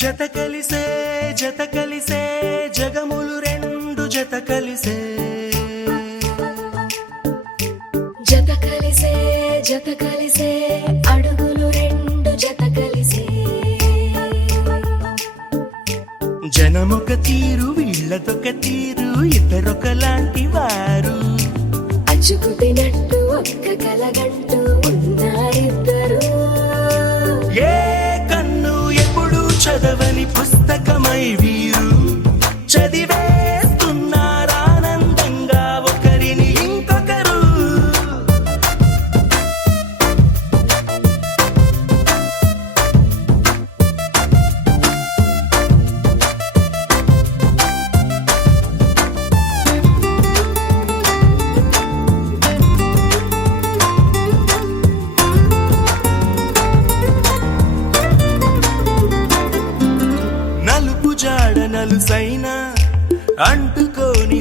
జత కలిసే జగములు రెండు జత కలిసే అడుగులు రెండు జత కలిసే జనమొక తీరు వీళ్ళదొక తీరు ఇద్దరొకలాంటి వారు అచ్చుకుతినట్టు ఒక్క కలగంటూ ఉన్నారిద్దరు ఏ కన్ను ఎప్పుడు చదవని పుస్తకమై వీరు చదివేస్తున్నారానందంగా ఒకరిని ఇంకొకరు. నలుపు జాడ నలుసైన అంటుకోని